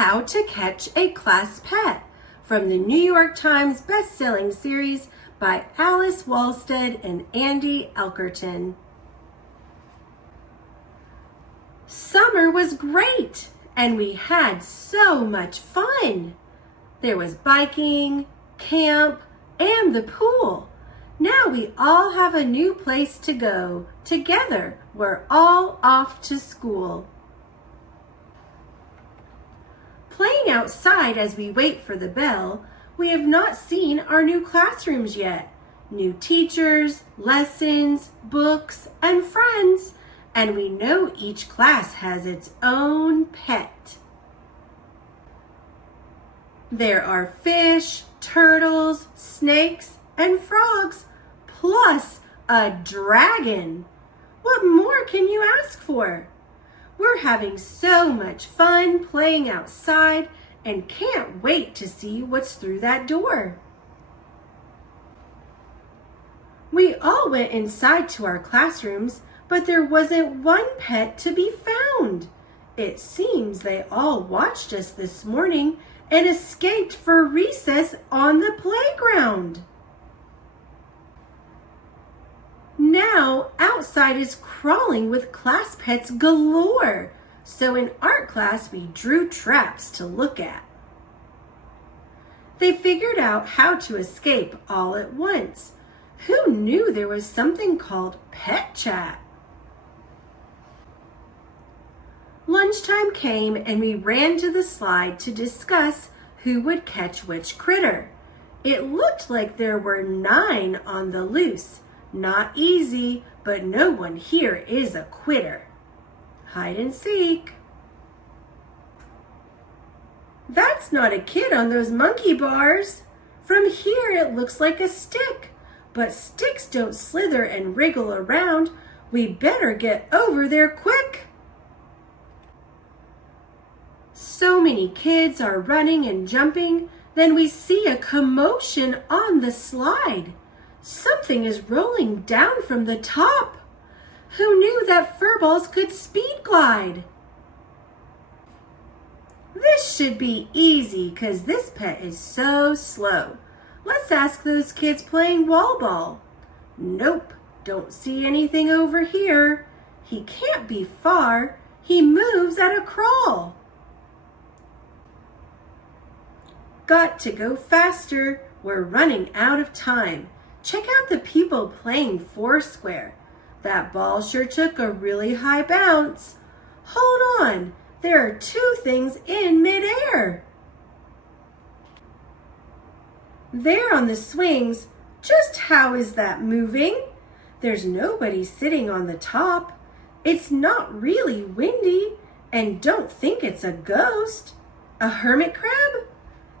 How to Catch a Class Pet from the New York Times best-selling series by Alice Walstead and Andy Elkerton. Summer was great and we had so much fun. There was biking, camp, and the pool. Now we all have a new place to go. Together, we're all off to school. Playing outside as we wait for the bell, we have not seen our new classrooms yet. New teachers, lessons, books, and friends. And we know each class has its own pet. There are fish, turtles, snakes, and frogs, plus a dragon. What more can you ask for? We're having so much fun playing outside and can't wait to see what's through that door. We all went inside to our classrooms, but there wasn't one pet to be found. It seems they all watched us this morning and escaped for recess on the playground. Now, outside is crawling with class pets galore, so in art class we drew traps to look at. They figured out how to escape all at once. Who knew there was something called pet chat? Lunchtime came and we ran to the slide to discuss who would catch which critter. It looked like there were 9 on the loose. Not easy, but no one here is a quitter. Hide and seek. That's not a kid on those monkey bars. From here it looks like a stick, but sticks don't slither and wriggle around. We better get over there quick. So many kids are running and jumping, then we see a commotion on the slide. Something is rolling down from the top. Who knew that furballs could speed glide? This should be easy because this pet is so slow. Let's ask those kids playing wall ball. Nope, don't see anything over here. He can't be far. He moves at a crawl. Got to go faster. We're running out of time. Check out the people playing foursquare. That ball sure took a really high bounce. Hold on, there are 2 things in midair. There on the swings, just how is that moving? There's nobody sitting on the top. It's not really windy, and don't think it's a ghost. A hermit crab?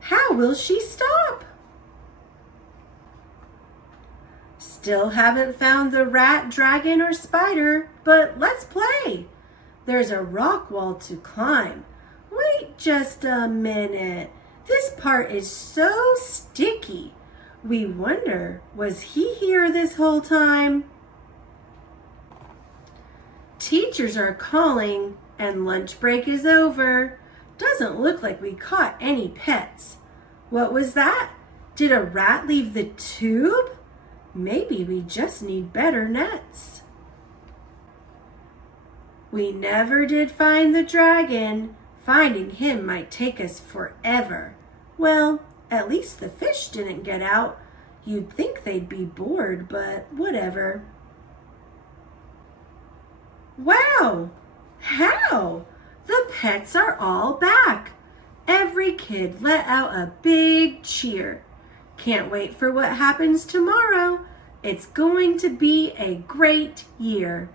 How will she stop? Still haven't found the rat, dragon, or spider, but let's play. There's a rock wall to climb. Wait just a minute. This part is so sticky. We wonder, was he here this whole time? Teachers are calling and lunch break is over. Doesn't look like we caught any pets. What was that? Did a rat leave the tube? Maybe we just need better nets. We never did find the dragon. Finding him might take us forever. Well, at least the fish didn't get out. You'd think they'd be bored, but whatever. Wow! How? The pets are all back. Every kid let out a big cheer. Can't wait for what happens tomorrow. It's going to be a great year.